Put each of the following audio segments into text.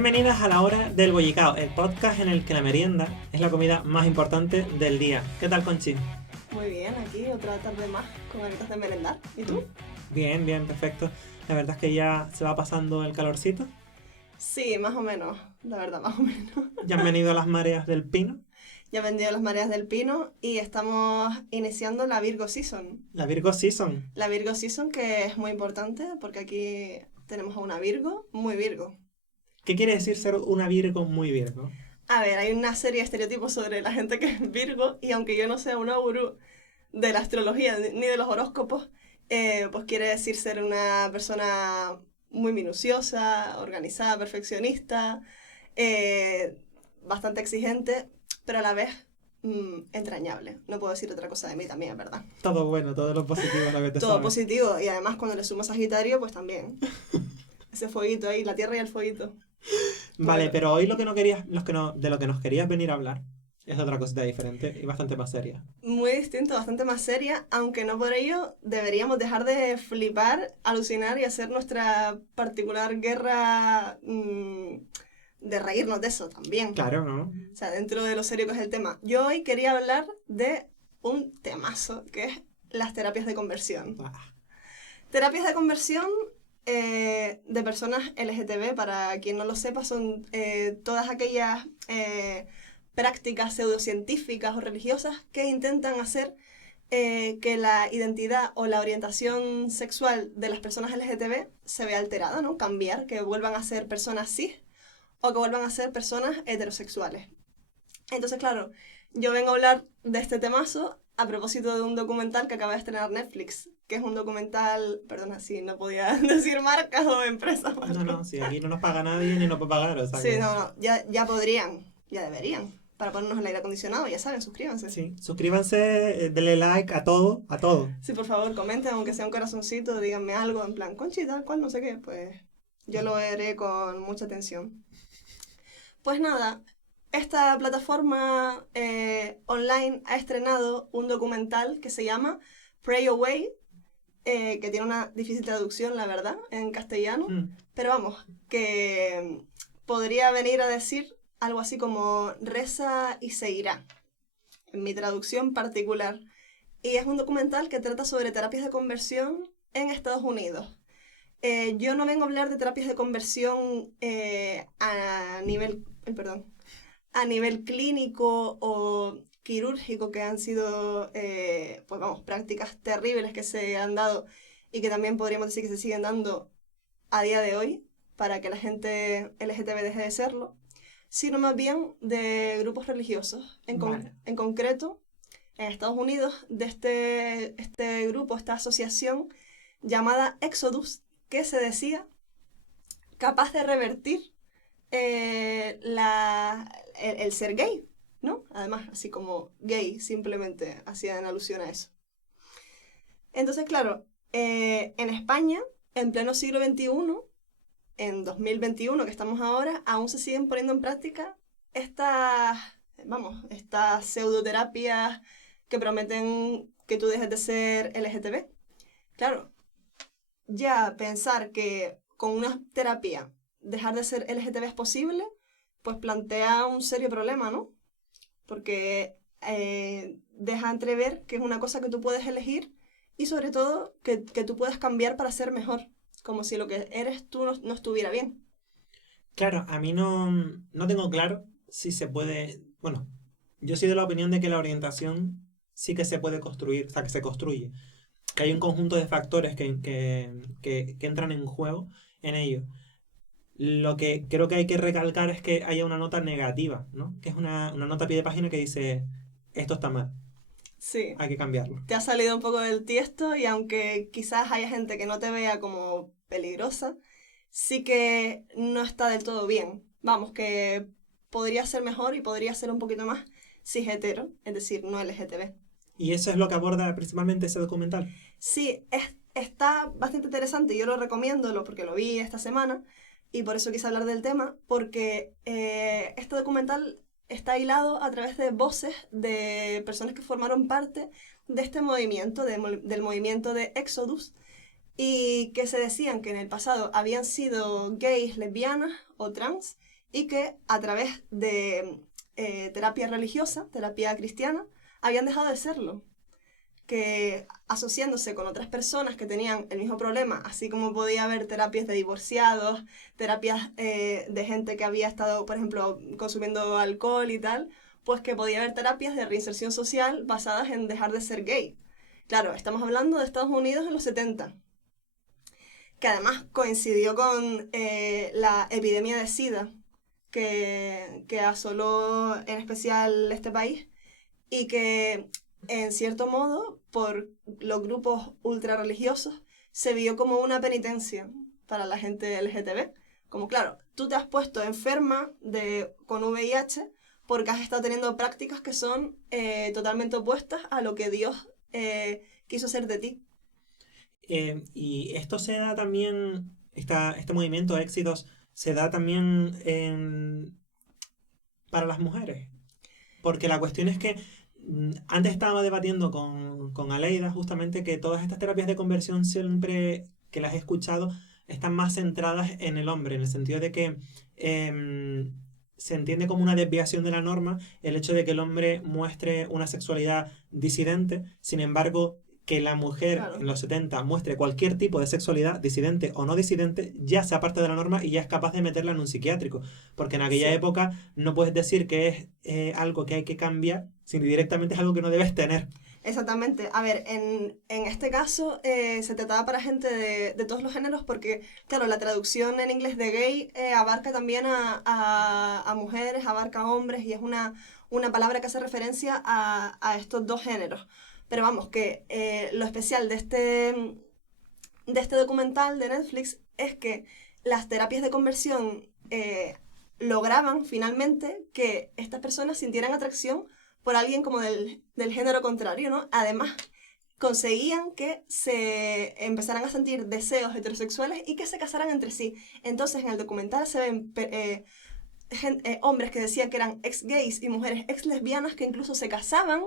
Bienvenidas a la hora del bollicao, el podcast en el que la merienda es la comida más importante del día. ¿Qué tal, Conchi? Muy bien, aquí otra tarde más con ganitas de merendar. ¿Y tú? Bien, bien, perfecto. La verdad es que ya se va pasando el calorcito. Sí, más o menos, la verdad, más o menos. Ya han venido las mareas del pino. Ya han vendido las mareas del pino y estamos iniciando la Virgo Season. La Virgo Season. La Virgo Season que es muy importante porque aquí tenemos a una Virgo, muy Virgo. ¿Qué quiere decir ser una Virgo muy Virgo? A ver, hay una serie de estereotipos sobre la gente que es Virgo y aunque yo no sea una gurú de la astrología ni de los horóscopos, pues quiere decir ser una persona muy minuciosa, organizada, perfeccionista, bastante exigente, pero a la vez entrañable. No puedo decir otra cosa de mí también, es verdad. Todo bueno, todo lo positivo, lo que te Todo sabe. positivo y además cuando le sumo Sagitario, pues también. Ese fueguito ahí, la tierra y el fueguito. Vale, Bueno. pero hoy lo que no querías, de lo que nos querías venir a hablar es otra cosita diferente y bastante más seria. Muy distinto, bastante más seria, aunque no por ello deberíamos dejar de flipar, alucinar y hacer nuestra particular guerra de reírnos de eso también. Claro, ¿no? O sea, dentro de lo serio que es el tema. Yo hoy quería hablar de un temazo, que es las terapias de conversión. Ah, Terapias de conversión de personas LGTB, para quien no lo sepa, son todas aquellas prácticas pseudocientíficas o religiosas que intentan hacer que la identidad o la orientación sexual de las personas LGTB se vea alterada, ¿no? Cambiar, que vuelvan a ser personas cis o que vuelvan a ser personas heterosexuales. Entonces, claro, yo vengo a hablar de este temazo a propósito de un documental que acaba de estrenar Netflix, que es un documental, perdona, si no podía decir marcas o empresas. no, si aquí no nos paga nadie ni nos puede pagar, o sea Sí, que... no, ya podrían, ya deberían, para ponernos el aire acondicionado, ya saben, suscríbanse. Sí, suscríbanse, denle like a todo, a todo. Sí, por favor, comenten, aunque sea un corazoncito, díganme algo, en plan, Conchi, tal cual, no sé qué, pues yo lo veré con mucha atención. Pues nada, esta plataforma online ha estrenado un documental que se llama Pray Away, que tiene una difícil traducción, la verdad, en castellano, pero vamos, que podría venir a decir algo así como reza y se irá, en mi traducción particular. Y es un documental que trata sobre terapias de conversión en Estados Unidos. Yo no vengo a hablar de terapias de conversión a nivel clínico o quirúrgico, que han sido, pues vamos, prácticas terribles que se han dado y que también podríamos decir que se siguen dando a día de hoy para que la gente LGTB deje de serlo, sino más bien de grupos religiosos. Vale. En concreto, en Estados Unidos, de este grupo, esta asociación llamada Exodus, que se decía capaz de revertir el ser gay, ¿no? Además, así como gay, simplemente hacían alusión a eso. Entonces, claro, en España, en pleno siglo XXI, en 2021 que estamos ahora, aún se siguen poniendo en práctica estas pseudoterapias que prometen que tú dejes de ser LGTB. Claro, ya pensar que con una terapia dejar de ser LGTB es posible, pues plantea un serio problema, ¿no? Porque deja entrever que es una cosa que tú puedes elegir y sobre todo que tú puedes cambiar para ser mejor, como si lo que eres tú no estuviera bien. Claro, a mí no tengo claro si se puede... Bueno, yo soy de la opinión de que la orientación sí que se puede construir, o sea, que se construye. Que hay un conjunto de factores que entran en juego en ello. Lo que creo que hay que recalcar es que haya una nota negativa, ¿no? Que es una nota a pie de página que dice, esto está mal, Sí, hay que cambiarlo. te ha salido un poco del tiesto y aunque quizás haya gente que no te vea como peligrosa, sí que no está del todo bien. Vamos, que podría ser mejor y podría ser un poquito más cis hetero, es decir, no LGTB. Y eso es lo que aborda principalmente ese documental. Sí, está bastante interesante, yo lo recomiendo porque lo vi esta semana y por eso quise hablar del tema, porque este documental está hilado a través de voces de personas que formaron parte de este movimiento, del movimiento de Exodus, y que se decían que en el pasado habían sido gays, lesbianas o trans, y que a través de terapia religiosa, terapia cristiana, habían dejado de serlo. Que asociándose con otras personas que tenían el mismo problema, así como podía haber terapias de divorciados, terapias de gente que había estado, por ejemplo, consumiendo alcohol y tal, pues que podía haber terapias de reinserción social basadas en dejar de ser gay. Claro, estamos hablando de Estados Unidos en los 70, que además coincidió con la epidemia de SIDA que asoló en especial este país y que en cierto modo por los grupos ultra religiosos se vio como una penitencia para la gente LGTB. Como claro, tú te has puesto enferma con VIH porque has estado teniendo prácticas que son totalmente opuestas a lo que Dios quiso hacer de ti. Y esto se da también, este movimiento de éxitos, se da también para las mujeres. Porque la cuestión es que antes estaba debatiendo con Aleida justamente que todas estas terapias de conversión siempre que las he escuchado están más centradas en el hombre, en el sentido de que se entiende como una desviación de la norma el hecho de que el hombre muestre una sexualidad disidente, sin embargo que la mujer Claro. en los 70 muestre cualquier tipo de sexualidad, disidente o no disidente, ya sea parte de la norma y ya es capaz de meterla en un psiquiátrico. Porque en aquella Sí. época no puedes decir que es algo que hay que cambiar, sino directamente es algo que no debes tener. Exactamente. A ver, en este caso se trataba para gente de todos los géneros porque, claro, la traducción en inglés de gay abarca también a mujeres, abarca a hombres y es una palabra que hace referencia a estos dos géneros. Pero vamos, que lo especial de este documental de Netflix es que las terapias de conversión lograban finalmente que estas personas sintieran atracción por alguien como del género contrario, ¿no? Además, conseguían que se empezaran a sentir deseos heterosexuales y que se casaran entre sí. Entonces, en el documental se ven hombres que decían que eran ex gays y mujeres ex lesbianas que incluso se casaban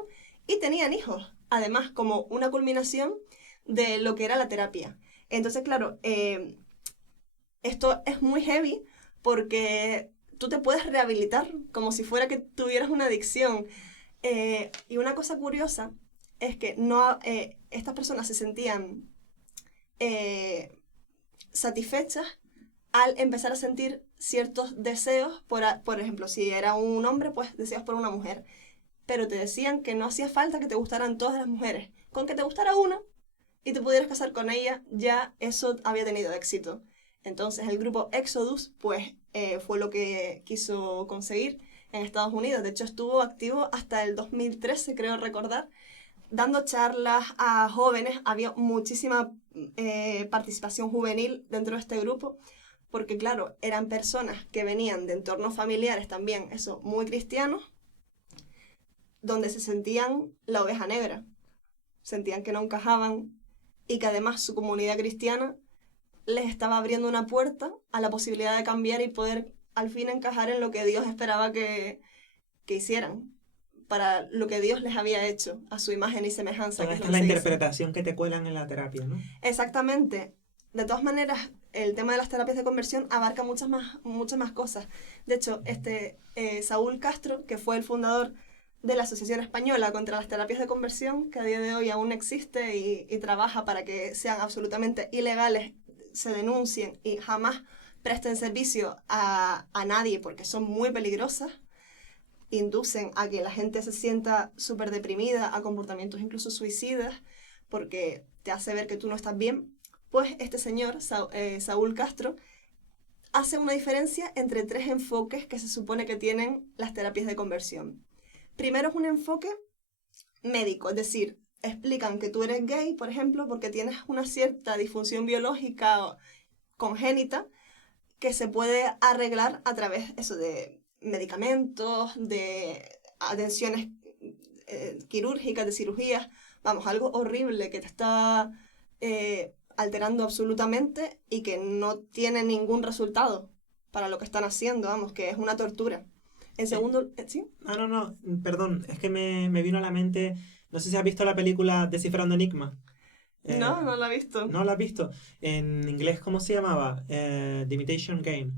y tenían hijos. Además, como una culminación de lo que era la terapia. Entonces, claro, esto es muy heavy porque tú te puedes rehabilitar como si fuera que tuvieras una adicción. Y una cosa curiosa es que estas personas se sentían satisfechas al empezar a sentir ciertos deseos, por ejemplo, si era un hombre, pues deseos por una mujer. Pero te decían que no hacía falta que te gustaran todas las mujeres. Con que te gustara una y te pudieras casar con ella, ya eso había tenido éxito. Entonces el grupo Exodus, pues, fue lo que quiso conseguir en Estados Unidos. De hecho, estuvo activo hasta el 2013, creo recordar, dando charlas a jóvenes. Había muchísima participación juvenil dentro de este grupo, porque claro, eran personas que venían de entornos familiares también, eso, muy cristianos, donde se sentían la oveja negra, sentían que no encajaban y que además su comunidad cristiana les estaba abriendo una puerta a la posibilidad de cambiar y poder al fin encajar en lo que Dios esperaba que hicieran, para lo que Dios les había hecho, a su imagen y semejanza. Toda Que es esta lo es la que se dice. interpretación que te cuelan en la terapia, ¿no? Exactamente. De todas maneras, el tema de las terapias de conversión abarca muchas más cosas. De hecho, Saúl Castro, que fue el fundador de la Asociación Española contra las Terapias de Conversión, que a día de hoy aún existe y trabaja para que sean absolutamente ilegales, se denuncien y jamás presten servicio a nadie porque son muy peligrosas, inducen a que la gente se sienta súper deprimida, a comportamientos incluso suicidas, porque te hace ver que tú no estás bien. Pues este señor, Saúl Castro, hace una diferencia entre tres enfoques que se supone que tienen las terapias de conversión. Primero es un enfoque médico, es decir, explican que tú eres gay, por ejemplo, porque tienes una cierta disfunción biológica congénita que se puede arreglar a través eso, de medicamentos, de atenciones quirúrgicas, de cirugías. Vamos, algo horrible que te está alterando absolutamente y que no tiene ningún resultado para lo que están haciendo, vamos, que es una tortura. En segundo, ¿sí? No, perdón, es que me vino a la mente, no sé si has visto la película Descifrando Enigma. No, no lo he visto. ¿No la has visto? En inglés, ¿cómo se llamaba? The Imitation Game.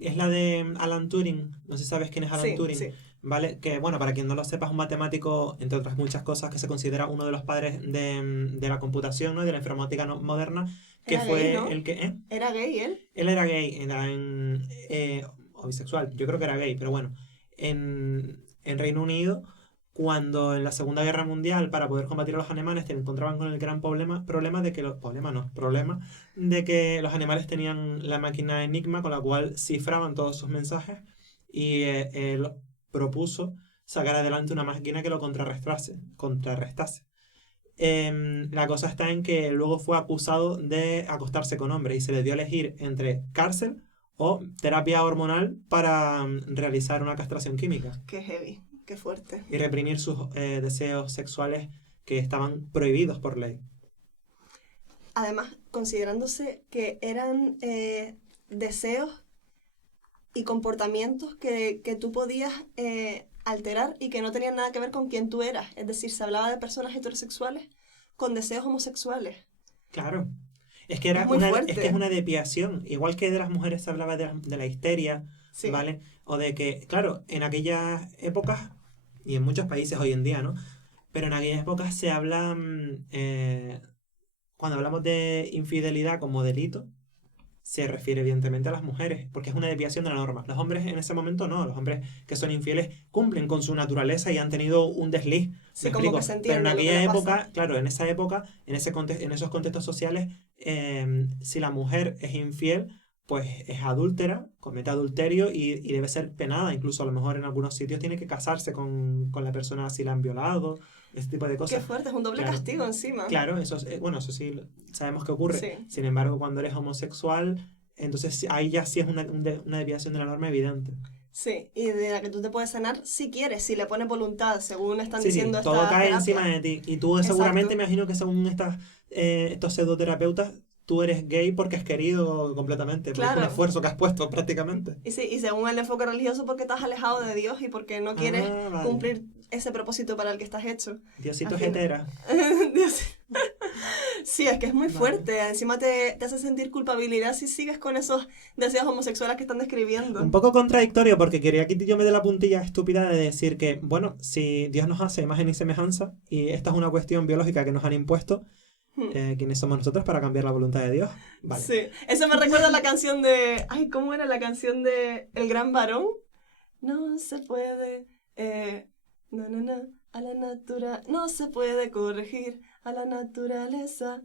Es la de Alan Turing, no sé si sabes quién es Alan Sí, Turing, sí. ¿vale? Que, bueno, para quien no lo sepa, es un matemático, entre otras muchas cosas, que se considera uno de los padres de la computación, ¿no? Y de la informática moderna, que Era gay, fue ¿no? el que... ¿eh? Era gay él. Él era gay, o bisexual, yo creo que era gay, pero bueno, en Reino Unido, cuando en la Segunda Guerra Mundial, para poder combatir a los alemanes, se encontraban con el gran problema de que problema de que los alemanes tenían la máquina Enigma, con la cual cifraban todos sus mensajes, y él propuso sacar adelante una máquina que lo contrarrestase. La cosa está en que luego fue acusado de acostarse con hombres y se le dio a elegir entre cárcel o terapia hormonal para realizar una castración química Qué heavy, qué fuerte. y reprimir sus deseos sexuales que estaban prohibidos por ley. Además, considerándose que eran deseos y comportamientos que tú podías alterar y que no tenían nada que ver con quién tú eras. Es decir, se hablaba de personas heterosexuales con deseos homosexuales. Claro. Es que, Es muy es que es fuerte. una depiación. Igual que de las mujeres se hablaba de la histeria, Sí. ¿vale? O de que, claro, en aquellas épocas, y en muchos países hoy en día, ¿no? Pero en aquellas épocas se habla, cuando hablamos de infidelidad como delito, se refiere evidentemente a las mujeres, porque es una desviación de la norma. Los hombres en ese momento no, los hombres que son infieles cumplen con su naturaleza y han tenido un desliz, me Sí, como que explico. se Pero en entiende lo que aquella le pasa. época, claro, en esa época, en esos contextos sociales, si la mujer es infiel, pues es adúltera, comete adulterio y debe ser penada. Incluso a lo mejor en algunos sitios tiene que casarse con la persona si la han violado, ese tipo de Qué cosas. fuerte, es un doble Claro, castigo encima. claro, eso, bueno, eso sí sabemos que ocurre. Sí, Sin embargo, cuando eres homosexual, entonces ahí ya sí es una desviación de la norma evidente. sí. Y de la que tú te puedes sanar si quieres, si le pones voluntad, según están Sí, sí, diciendo todo estas cae encima terapias. de ti. Y tú seguramente, Exacto. imagino que según estos pseudoterapeutas, tú eres gay porque has querido completamente, porque es un Claro. esfuerzo que has puesto prácticamente. Y sí, y según el enfoque religioso, porque estás alejado de Dios y porque no quieres Ah, vale. cumplir ese propósito para el que estás hecho. Diosito Al es fin. hetera. Dios. Sí, es que es muy Vale. fuerte. Encima te hace sentir culpabilidad si sigues con esos deseos homosexuales que están describiendo. Un poco contradictorio porque quería que yo me dé la puntilla estúpida de decir que, bueno, si Dios nos hace imagen y semejanza y esta es una cuestión biológica que nos han impuesto, Hmm. ¿quiénes somos nosotros para cambiar la voluntad de Dios? Vale. Sí, eso me recuerda a la canción de... Ay, ¿cómo era la canción de El Gran Varón? No se puede... no, no, no. A la natura... No se puede corregir a la naturaleza.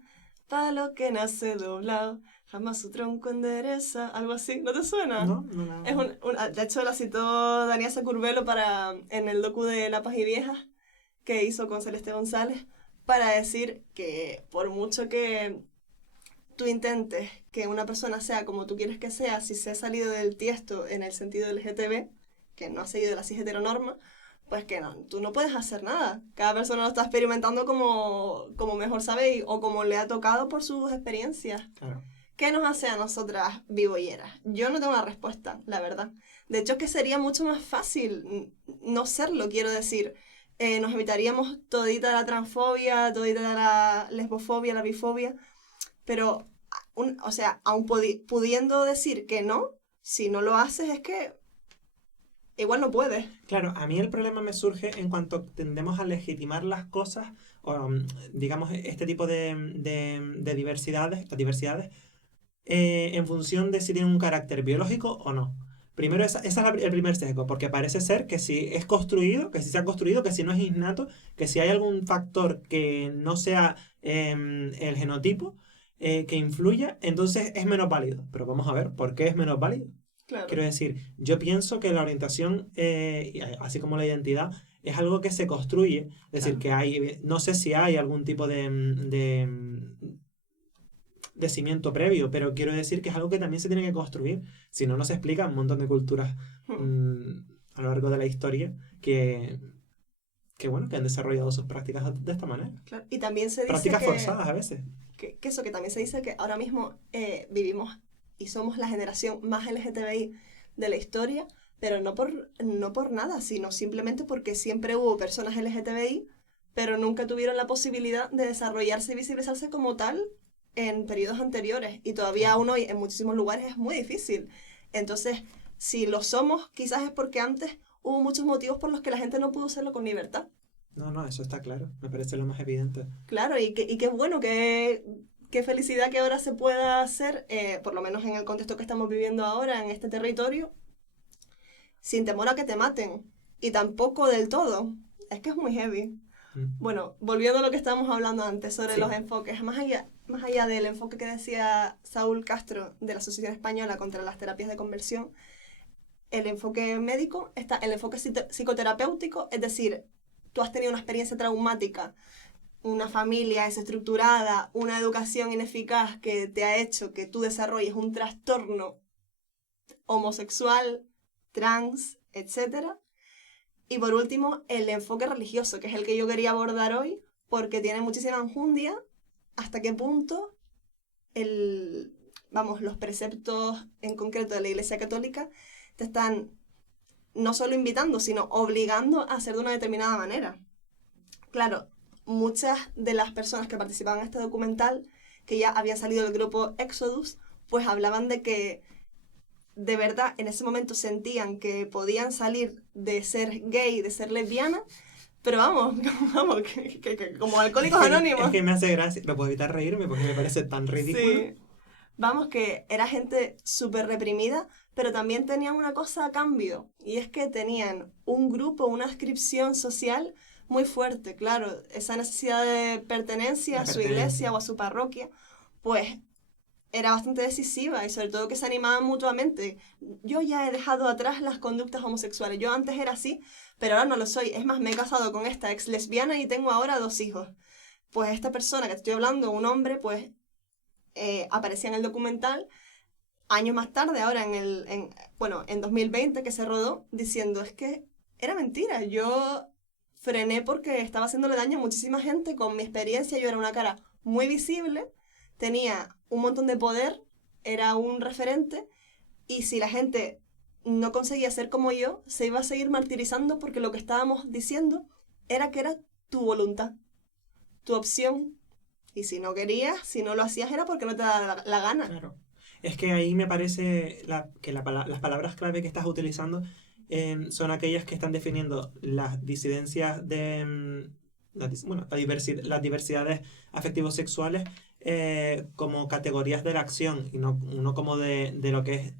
Palo que nace doblado. Jamás su tronco endereza. Algo así. ¿No te suena? No, no, no. Es de hecho, la citó Daniela Curvelo en el docu de La Paz y Viejas que hizo con Celeste González para decir que por mucho que tú intentes que una persona sea como tú quieres que sea, si se ha salido del tiesto en el sentido del LGTB, que no ha seguido la cis heteronorma, pues que no, tú no puedes hacer nada. Cada persona lo está experimentando como mejor sabe o como le ha tocado por sus experiencias. Claro. ¿Qué nos hace a nosotras vivoyeras? Yo no tengo una respuesta, la verdad. De hecho, es que sería mucho más fácil no serlo, quiero decir. Nos evitaríamos todita la transfobia, todita la lesbofobia, la bifobia, pero, o sea, aun pudiendo decir que no, si no lo haces es que igual no puedes. Claro, a mí el problema me surge en cuanto tendemos a legitimar las cosas, o digamos, este tipo de diversidades, las diversidades, en función de si tienen un carácter biológico o no. Primero, ese es el primer sesgo, porque parece ser que si es construido, que si se ha construido, que si no es innato, que si hay algún factor que no sea el genotipo, que influya, entonces es menos válido. Pero vamos a ver, ¿por qué es menos válido? Claro. Quiero decir, yo pienso que la orientación, así como la identidad, es algo que se construye. Es decir, Claro. que hay, no sé si hay algún tipo de cimiento previo, pero quiero decir que es algo que también se tiene que construir. Si no, no se explica un montón de culturas a lo largo de la historia que, bueno, que han desarrollado sus prácticas de esta manera. Claro. Y también se dice Prácticas forzadas a veces. que eso, que también se dice que ahora mismo vivimos y somos la generación más LGTBI de la historia, pero no por nada, sino simplemente porque siempre hubo personas LGTBI, pero nunca tuvieron la posibilidad de desarrollarse y visibilizarse como tal en periodos anteriores. Y todavía aún hoy en muchísimos lugares es muy difícil. Entonces, Si lo somos, quizás es porque antes hubo muchos motivos por los que la gente no pudo serlo con libertad. No, eso está claro. Me parece lo más evidente. Claro, y qué bueno, qué felicidad que ahora se pueda hacer, por lo menos en el contexto que estamos viviendo ahora, en este territorio, sin temor a que te maten. Y tampoco del todo. Es que es muy heavy. Bueno, volviendo a lo que estábamos hablando antes sobre los enfoques, más allá del enfoque que decía Saúl Castro de la Asociación Española contra las Terapias de Conversión, el enfoque médico está el enfoque psicoterapéutico, es decir, tú has tenido una experiencia traumática, una familia desestructurada, una educación ineficaz que te ha hecho que tú desarrolles un trastorno homosexual, trans, etc. Y por último, el enfoque religioso, que es el que yo quería abordar hoy, porque tiene muchísima enjundia hasta qué punto los preceptos en concreto de la Iglesia Católica te están no solo invitando, sino obligando a hacer de una determinada manera. Claro, muchas de las personas que participaban en este documental, que ya habían salido del grupo Exodus, pues hablaban de que de verdad en ese momento sentían que podían salir de ser gay, de ser lesbiana, pero vamos, que como alcohólicos anónimos. Es que me hace gracia, no puedo evitar reírme porque me parece tan ridículo. Sí. Vamos, que era gente súper reprimida, pero también tenían una cosa a cambio, y es que tenían un grupo, una inscripción social muy fuerte, claro, esa necesidad de pertenencia a su iglesia o a su parroquia, pues era bastante decisiva, y sobre todo que se animaban mutuamente. Yo ya he dejado atrás las conductas homosexuales, yo antes era así, pero ahora no lo soy, es más, me he casado con esta ex lesbiana y tengo ahora 2 hijos. Pues esta persona que te estoy hablando, un hombre, pues aparecía en el documental años más tarde, ahora en 2020 que se rodó, diciendo, es que era mentira, yo frené porque estaba haciéndole daño a muchísima gente con mi experiencia, yo era una cara muy visible, tenía un montón de poder, era un referente, y si la gente no conseguía ser como yo, se iba a seguir martirizando porque lo que estábamos diciendo era que era tu voluntad, tu opción, y si no querías, si no lo hacías era porque no te daba la gana. Claro. Es que ahí me parece que las palabras clave que estás utilizando son aquellas que están definiendo las disidencias de... las diversidades afectivo-sexuales como categorías de la acción y no como de lo que es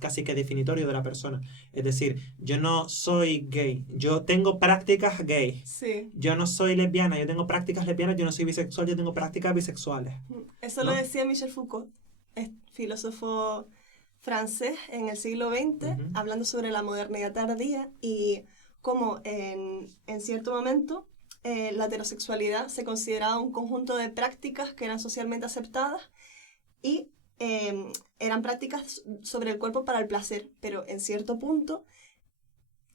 casi que definitorio de la persona. Es decir, yo no soy gay, yo tengo prácticas gay. Sí. Yo no soy lesbiana, yo tengo prácticas lesbianas, yo no soy bisexual, yo tengo prácticas bisexuales. Eso ¿no? lo decía Michel Foucault, es filósofo francés en el siglo XX, hablando sobre la modernidad tardía y cómo en cierto momento la heterosexualidad se consideraba un conjunto de prácticas que eran socialmente aceptadas y eran prácticas sobre el cuerpo para el placer, pero en cierto punto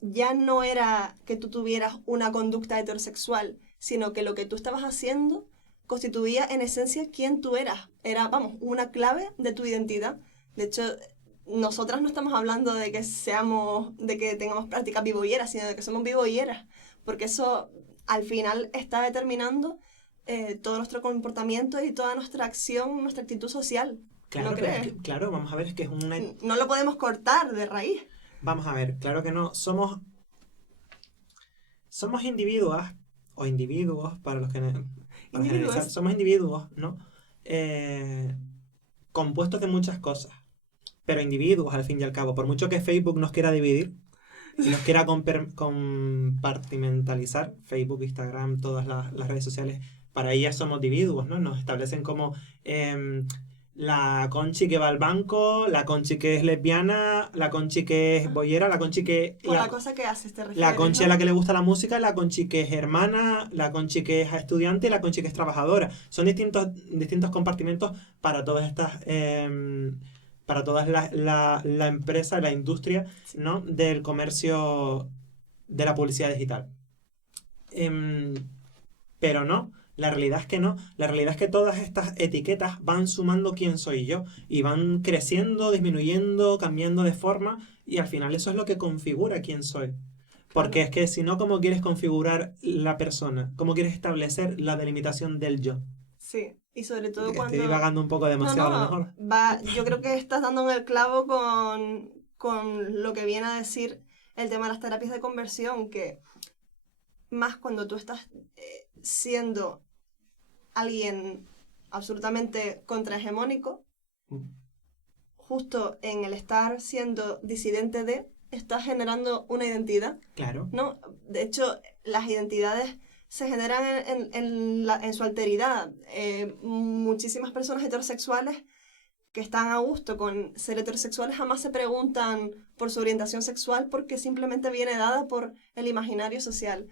ya no era que tú tuvieras una conducta heterosexual, sino que lo que tú estabas haciendo constituía en esencia quién tú eras. Era, una clave de tu identidad. De hecho, nosotras no estamos hablando de que tengamos prácticas vivoyeras, sino de que somos vivoyeras, porque eso al final está determinando todo nuestro comportamiento y toda nuestra acción, nuestra actitud social. Claro, ¿No crees? Claro, vamos a ver, es que es una... No lo podemos cortar de raíz. Vamos a ver, claro que no. Somos individuos, o individuos, para los que... Para generalizar, somos individuos, ¿no? Compuestos de muchas cosas. Pero individuos, al fin y al cabo. Por mucho que Facebook nos quiera dividir y nos quiera compartimentalizar, Facebook, Instagram, todas las redes sociales, para ellas somos individuos, ¿no? Nos establecen como... la Conchi que va al banco, la Conchi que es lesbiana, la Conchi que es boyera, la Conchi que... Por la cosa que haces, te refieres, la Conchi ¿no? a la que le gusta la música, la Conchi que es hermana, la Conchi que es estudiante y la Conchi que es trabajadora. Son distintos compartimentos para todas estas... para toda la empresa, la industria, ¿no? Del comercio, de la publicidad digital. Pero no. La realidad es que no, la realidad es que todas estas etiquetas van sumando quién soy yo y van creciendo, disminuyendo, cambiando de forma y al final eso es lo que configura quién soy. Porque es que si no, ¿cómo quieres configurar la persona? ¿Cómo quieres establecer la delimitación del yo? Sí, y sobre todo Estoy cuando... divagando un poco demasiado a lo mejor. yo creo que estás dando en el clavo con lo que viene a decir el tema de las terapias de conversión, que más cuando tú estás siendo alguien absolutamente contrahegemónico, justo en el estar siendo disidente de, estás generando una identidad, Claro. ¿no? De hecho, las identidades se generan en su alteridad. Muchísimas personas heterosexuales que están a gusto con ser heterosexuales jamás se preguntan por su orientación sexual porque simplemente viene dada por el imaginario social.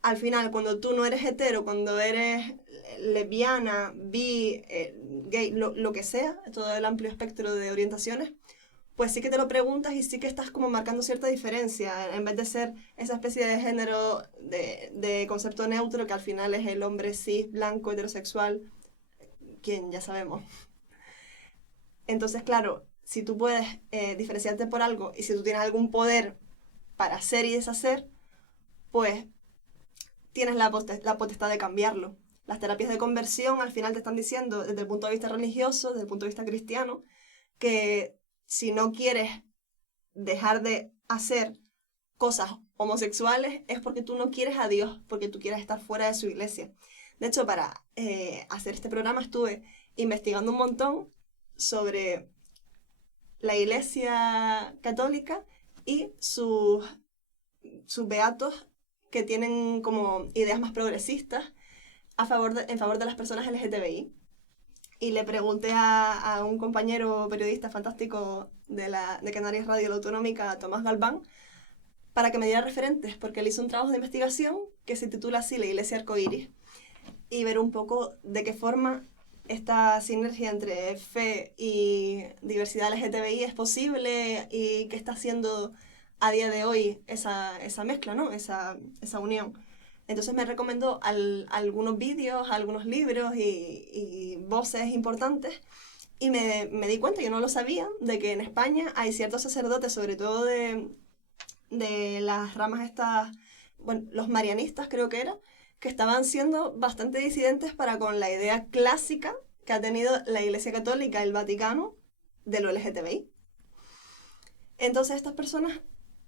Al final, cuando tú no eres hetero, cuando eres lesbiana, bi, gay, lo que sea, todo el amplio espectro de orientaciones, pues sí que te lo preguntas y sí que estás como marcando cierta diferencia, en vez de ser esa especie de género de concepto neutro que al final es el hombre cis, blanco, heterosexual, quien ya sabemos. Entonces, claro, si tú puedes diferenciarte por algo y si tú tienes algún poder para hacer y deshacer, pues tienes la potestad de cambiarlo. Las terapias de conversión al final te están diciendo desde el punto de vista religioso, desde el punto de vista cristiano, que si no quieres dejar de hacer cosas homosexuales es porque tú no quieres a Dios, porque tú quieres estar fuera de su iglesia. De hecho, para hacer este programa estuve investigando un montón sobre la iglesia católica y sus beatos que tienen como ideas más progresistas en favor de las personas LGTBI. Y le pregunté a un compañero periodista fantástico de Canarias Radio, la Autonómica, Tomás Galván, para que me diera referentes, porque él hizo un trabajo de investigación que se titula así, La Iglesia Arcoíris, y ver un poco de qué forma esta sinergia entre fe y diversidad LGTBI es posible y qué está haciendo a día de hoy esa mezcla, ¿no? Esa unión. Entonces me recomendó algunos vídeos, algunos libros y voces importantes y me di cuenta, yo no lo sabía, de que en España hay ciertos sacerdotes, sobre todo de las ramas estas, bueno, los marianistas creo que eran, que estaban siendo bastante disidentes para con la idea clásica que ha tenido la Iglesia Católica, el Vaticano, de lo LGTBI. Entonces estas personas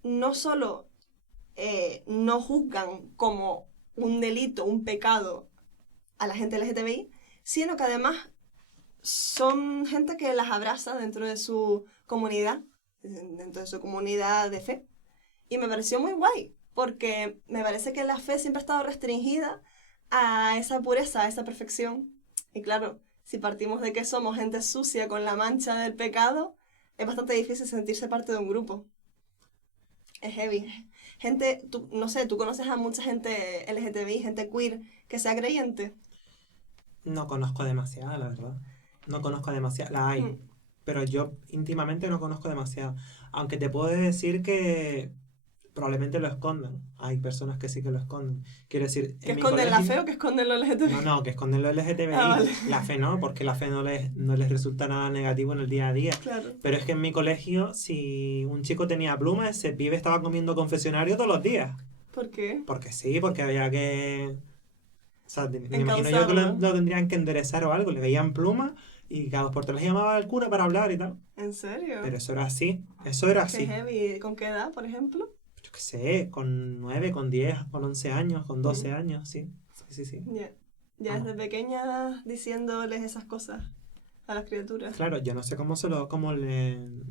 no solo no juzgan como un delito, un pecado a la gente LGTBI, sino que además son gente que las abraza dentro de su comunidad de fe. Y me pareció muy guay, porque me parece que la fe siempre ha estado restringida a esa pureza, a esa perfección. Y claro, si partimos de que somos gente sucia con la mancha del pecado, es bastante difícil sentirse parte de un grupo. Es heavy. Gente, no sé, ¿tú conoces a mucha gente LGTBI, gente queer, que sea creyente? No conozco demasiada, la verdad. No conozco demasiada. La hay. Pero yo íntimamente no conozco demasiado. Aunque te puedo decir que probablemente lo escondan. Hay personas que sí que lo esconden. Quiero decir, ¿Que en mi esconden la colegio... fe o que esconden lo LGTBI? No, que esconden lo LGTBI. Vale. La fe no, porque la fe no les resulta nada negativo en el día a día. Claro. Pero es que en mi colegio, si un chico tenía plumas, ese pibe estaba comiendo confesionario todos los días. ¿Por qué? Porque sí, porque había que... O sea, me imagino yo que Encauzarlo. lo tendrían que enderezar o algo. Le veían plumas y cada dos por tres llamaba al cura para hablar y tal. ¿En serio? Pero eso era así. Eso era Qué así. heavy. ¿Con qué edad, por ejemplo? Yo qué sé, con 9, con 10, con 11 años, con 12 años, sí. Sí. Ya desde pequeña diciéndoles esas cosas a las criaturas. Claro, yo no sé cómo le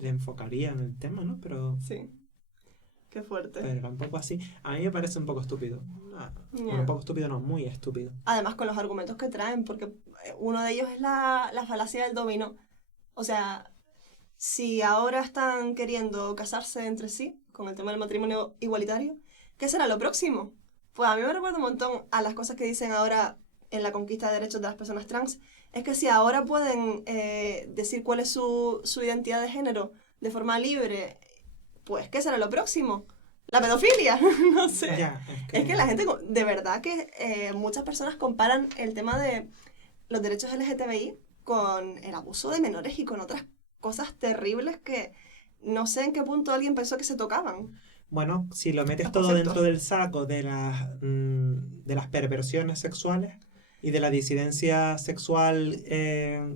enfocarían el tema, ¿no? Pero... Sí. Qué fuerte. Pero era un poco así. A mí me parece un poco estúpido. Bueno, un poco estúpido, no, muy estúpido. Además con los argumentos que traen, porque uno de ellos es la falacia del dominó. O sea, si ahora están queriendo casarse entre sí, con el tema del matrimonio igualitario, ¿qué será lo próximo? Pues a mí me recuerda un montón a las cosas que dicen ahora en la conquista de derechos de las personas trans. Es que si ahora pueden decir cuál es su identidad de género de forma libre, pues ¿qué será lo próximo? La pedofilia, no sé. Ya, es que la gente, de verdad que muchas personas comparan el tema de los derechos LGTBI con el abuso de menores y con otras cosas terribles que no sé en qué punto alguien pensó que se tocaban. Bueno, si lo metes Los todo conceptos. dentro del saco de las perversiones sexuales, y de la disidencia sexual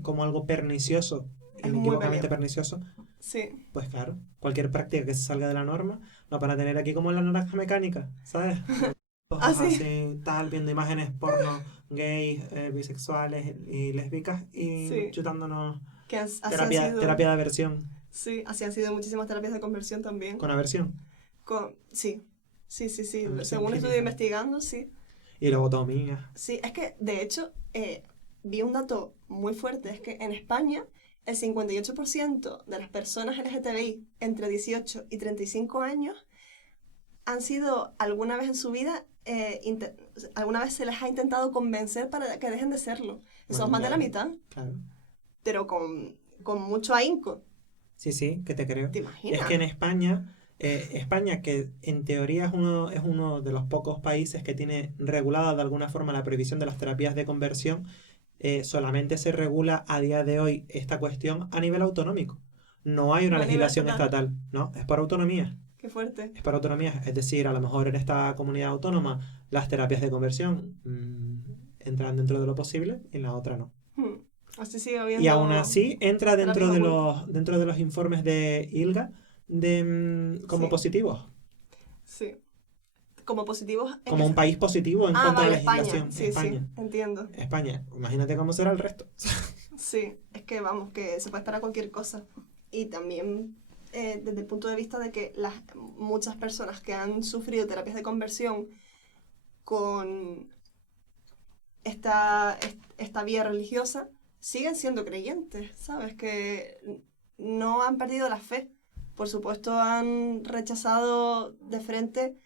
como algo pernicioso, Es muy inequívocamente peleado. pernicioso, Sí. pues claro, cualquier práctica que se salga de la norma nos van a tener aquí como en la naranja mecánica, ¿sabes? Ah, Ojos sí. así, tal, viendo imágenes porno gays, bisexuales y lésbicas y Sí. chutándonos Que así han terapia, sido. terapia de aversión Sí, así han sido muchísimas terapias de conversión también. con aversión. Sí. Sí, sí, sí. Aversión Según estuve clínica. investigando, sí. Y lobotomía. Sí, es que de hecho vi un dato muy fuerte, es que en España el 58% de las personas LGTBI entre 18 y 35 años han sido alguna vez en su vida, alguna vez se les ha intentado convencer para que dejen de serlo. Eso Bueno, es más de la claro, mitad, claro. pero con mucho ahínco. Sí, sí, que te creo. ¿Te Es imaginas? que en España, España, que en teoría es uno de los pocos países que tiene regulada de alguna forma la prohibición de las terapias de conversión, solamente se regula a día de hoy esta cuestión a nivel autonómico. No hay una A nivel legislación estatal. estatal, ¿no? Es por autonomía. Qué fuerte. Es por autonomía. Es decir, a lo mejor en esta comunidad autónoma las terapias de conversión entran dentro de lo posible y en la otra no. Hmm. Así sigue Y aún habiendo así entra terapias ocultas. dentro de los informes de ILGA de, como Sí, positivos, sí. Como positivos en como que... un país positivo en Ah, cuanto a la vale, España. legislación. Sí, sí, España. entiendo. España. Imagínate cómo será el resto. Sí, es que vamos, que se puede esperar cualquier cosa. Y también desde el punto de vista de que muchas personas que han sufrido terapias de conversión con esta vía religiosa siguen siendo creyentes, ¿sabes? Que no han perdido la fe. Por supuesto, han rechazado de frente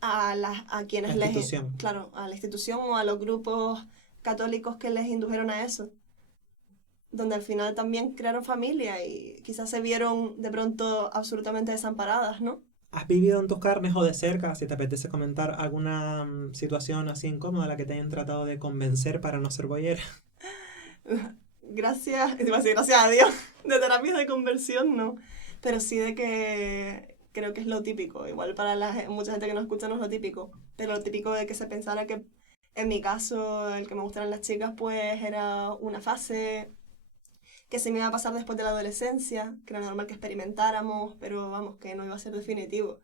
a La quienes institución. claro, a la institución o a los grupos católicos que les indujeron a eso, donde al final también crearon familia y quizás se vieron de pronto absolutamente desamparadas, ¿no? ¿Has vivido en tus carnes o de cerca, si te apetece comentar alguna situación así incómoda a la que te hayan tratado de convencer para no ser boyera? Gracias, iba a decir gracias a Dios, de terapias de conversión, no. Pero sí de que creo que es lo típico. Igual para mucha gente que nos escucha no es lo típico. Pero lo típico de que se pensara que en mi caso el que me gustaran las chicas pues era una fase que se me iba a pasar después de la adolescencia, que era normal que experimentáramos, pero vamos, que no iba a ser definitivo.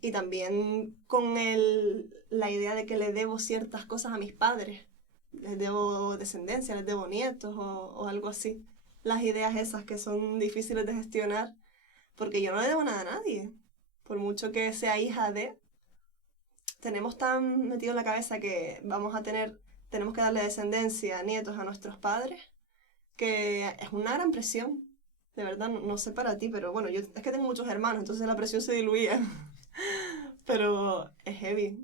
Y también con la idea de que le debo ciertas cosas a mis padres. Les debo descendencia, les debo nietos o algo así. Las ideas esas que son difíciles de gestionar, porque yo no le debo nada a nadie. Por mucho que sea hija de, tenemos tan metido en la cabeza que tenemos que darle descendencia, nietos a nuestros padres, que es una gran presión. De verdad, no sé para ti, pero bueno, yo es que tengo muchos hermanos, entonces la presión se diluía. Pero es heavy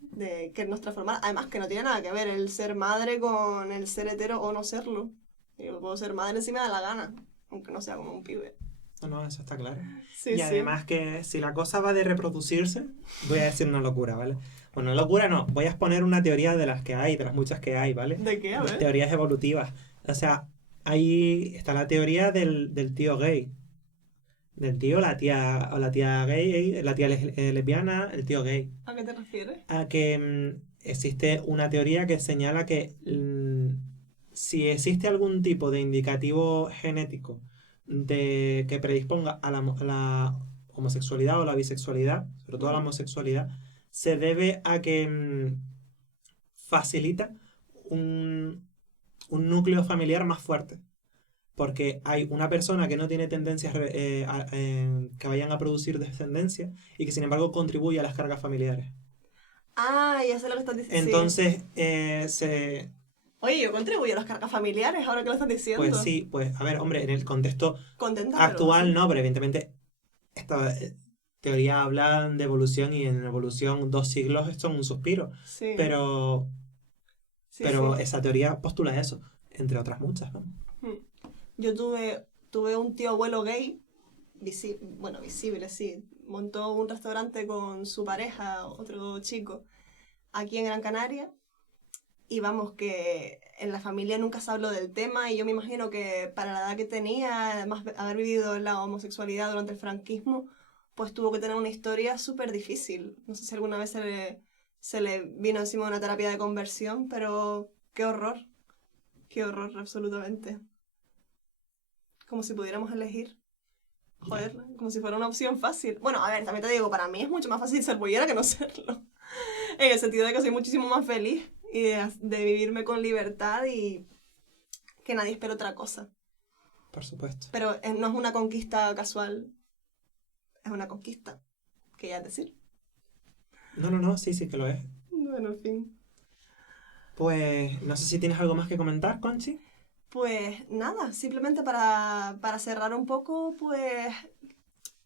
de que nos transformara. Además, que no tiene nada que ver el ser madre con el ser hetero o no serlo. Yo puedo ser madre si me da la gana, aunque no sea como un pibe. No, no, eso está claro. Sí, Y sí. además que si la cosa va de reproducirse, voy a decir una locura, ¿vale? Bueno, locura no, voy a exponer una teoría de las que hay, de las muchas que hay, ¿vale? ¿De qué? A Las ver. teorías evolutivas. O sea, ahí está la teoría del tío gay. Del tío, la tía, o la tía gay, la tía lesbiana, el tío gay. ¿A qué te refieres? A que existe una teoría que señala que si existe algún tipo de indicativo genético de que predisponga a la homosexualidad o la bisexualidad, sobre todo a la Ujú. homosexualidad, se debe a que facilita un, un núcleo familiar más fuerte. Porque hay una persona que no tiene tendencias que vayan a producir descendencia y que sin embargo contribuye a las cargas familiares. Ah, ya sé lo que estás diciendo. Sí. Entonces, Oye, yo contribuyo a las cargas familiares ahora que lo estás pues diciendo. sí, pues a ver, hombre, en el contexto Contenta, pero actual sí. no, pero evidentemente esta teoría habla de evolución y en evolución 2 siglos son un suspiro. Sí, Pero, sí, pero sí. esa teoría postula eso, entre otras muchas, ¿no? Hmm. Yo tuve un tío abuelo gay, bueno, visible, sí. Montó un restaurante con su pareja, otro chico, aquí en Gran Canaria. Y vamos, que en la familia nunca se habló del tema y yo me imagino que para la edad que tenía, además de haber vivido la homosexualidad durante el franquismo, pues tuvo que tener una historia súper difícil. No sé si alguna vez se le vino encima una terapia de conversión, pero qué horror absolutamente. Como si pudiéramos elegir. Joder, como si fuera una opción fácil. Bueno, a ver, también te digo, para mí es mucho más fácil ser bollera que no serlo. En el sentido de que soy muchísimo más feliz y de vivirme con libertad y que nadie espera otra cosa. Por supuesto. Pero no es una conquista casual, es una conquista, ¿qué ya decir? No, sí que lo es. Bueno, en fin. Pues no sé si tienes algo más que comentar, Conchi. Pues nada, simplemente para cerrar un poco, pues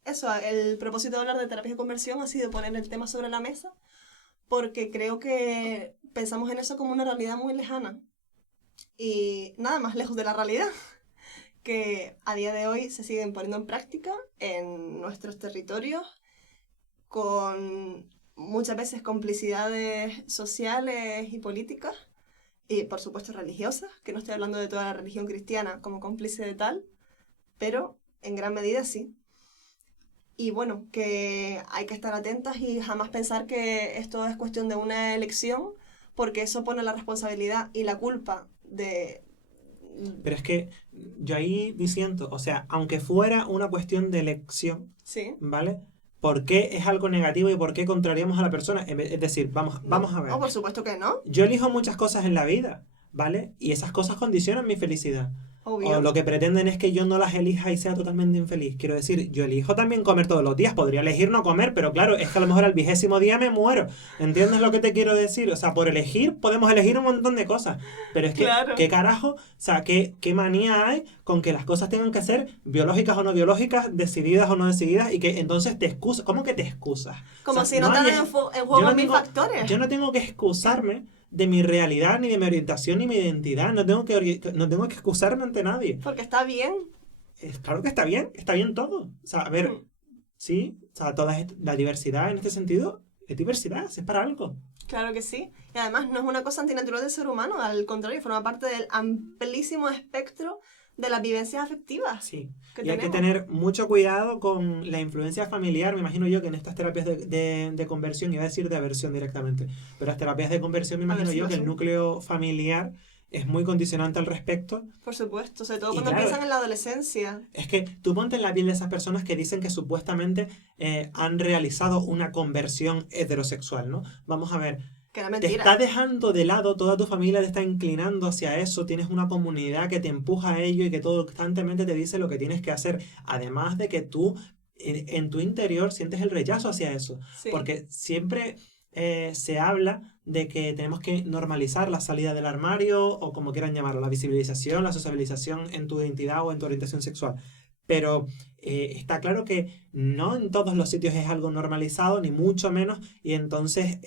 eso, el propósito de hablar de terapias de conversión ha sido poner el tema sobre la mesa, porque creo que pensamos en eso como una realidad muy lejana y nada más lejos de la realidad, que a día de hoy se siguen poniendo en práctica en nuestros territorios con muchas veces complicidades sociales y políticas y por supuesto religiosas, que no estoy hablando de toda la religión cristiana como cómplice de tal, pero en gran medida sí. Y bueno, que hay que estar atentas y jamás pensar que esto es cuestión de una elección, porque eso pone la responsabilidad y la culpa de... Pero es que yo ahí diciendo, o sea, aunque fuera una cuestión de elección, Sí. ¿vale? ¿Por qué es algo negativo y por qué contrariamos a la persona? Es decir, vamos a ver. No, por supuesto que no. Yo elijo muchas cosas en la vida, ¿vale? Y esas cosas condicionan mi felicidad. Obvio. O lo que pretenden es que yo no las elija y sea totalmente infeliz. Quiero decir, yo elijo también comer todos los días. Podría elegir no comer, pero claro, es que a lo mejor al 20º día me muero. ¿Entiendes lo que te quiero decir? O sea, por elegir podemos elegir un montón de cosas. Pero es que, Claro. ¿qué carajo? O sea, ¿qué manía hay con que las cosas tengan que ser biológicas o no biológicas, decididas o no decididas? Y que entonces te excusas. ¿Cómo que te excusas? Como O sea, si no hay- están en juego yo no mil tengo- factores. Yo no tengo que excusarme de mi realidad, ni de mi orientación, ni mi identidad. No tengo que excusarme ante nadie. Porque está bien. Claro que está bien todo. O sea, a ver, sí, o sea, la diversidad en este sentido es diversidad, es para algo. Claro que sí. Y además no es una cosa antinatural del ser humano, al contrario, forma parte del amplísimo espectro de las vivencias afectivas. Sí. que Y hay que tenemos. tener mucho cuidado con la influencia familiar. Me imagino yo que en estas terapias de conversión, iba a decir de aversión directamente, pero las terapias de conversión me imagino yo que el núcleo familiar es muy condicionante al respecto. Por supuesto, sobre todo Y cuando claro, empiezan en la adolescencia. Es que tú ponte en la piel de esas personas que dicen que supuestamente han realizado una conversión heterosexual, ¿no? Vamos a ver, Que era te mentira. está dejando de lado, toda tu familia te está inclinando hacia eso, tienes una comunidad que te empuja a ello y que todo constantemente te dice lo que tienes que hacer, además de que tú en tu interior sientes el rechazo hacia eso, Sí. porque siempre se habla de que tenemos que normalizar la salida del armario o como quieran llamarlo, la visibilización, la sociabilización en tu identidad o en tu orientación sexual. Pero está claro que no en todos los sitios es algo normalizado, ni mucho menos, y entonces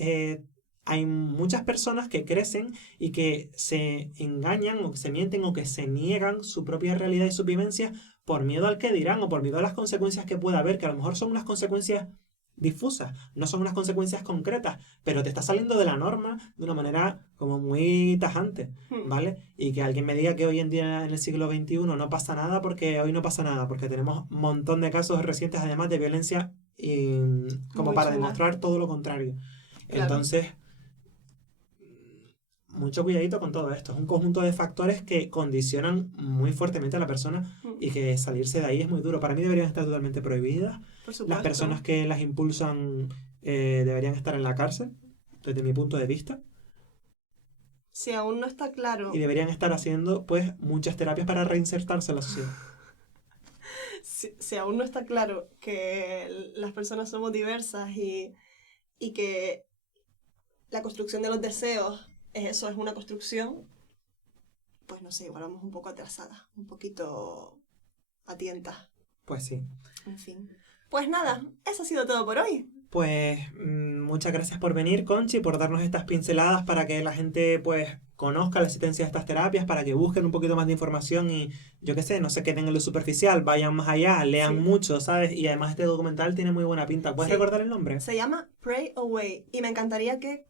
hay muchas personas que crecen y que se engañan o que se mienten o que se niegan su propia realidad y sus vivencias por miedo al que dirán o por miedo a las consecuencias que pueda haber, que a lo mejor son unas consecuencias difusas, no son unas consecuencias concretas, pero te está saliendo de la norma de una manera como muy tajante, ¿vale? Y que alguien me diga que hoy en día en el siglo XXI no pasa nada, porque hoy no pasa nada, porque tenemos un montón de casos recientes además de violencia como Muy para chunga. demostrar todo lo contrario. Claro. Entonces, mucho cuidadito con todo esto. Es un conjunto de factores que condicionan muy fuertemente a la persona y que salirse de ahí es muy duro. Para mí deberían estar totalmente prohibidas. Por supuesto. Las personas que las impulsan deberían estar en la cárcel, desde mi punto de vista. Si aún no está claro. Y deberían estar haciendo, pues, muchas terapias para reinsertarse en la sociedad. Si aún no está claro que las personas somos diversas y que la construcción de los deseos es una construcción, pues no sé, igual vamos un poco atrasadas, un poquito a tientas. Pues sí. En fin. Pues nada, eso ha sido todo por hoy. Pues muchas gracias por venir, Conchi, por darnos estas pinceladas para que la gente pues conozca la existencia de estas terapias, para que busquen un poquito más de información y yo qué sé, no se queden en lo superficial, vayan más allá, lean mucho, ¿sabes? Y además este documental tiene muy buena pinta. ¿Puedes recordar el nombre? Se llama Pray Away y me encantaría que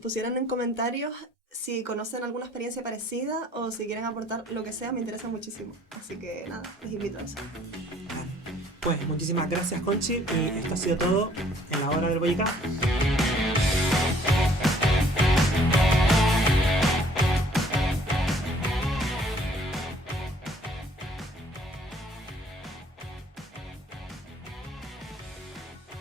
pusieran en comentarios si conocen alguna experiencia parecida o si quieren aportar lo que sea, me interesa muchísimo. Así que nada, les invito a eso. Pues muchísimas gracias, Conchi, y esto ha sido todo en la hora del Boyicá.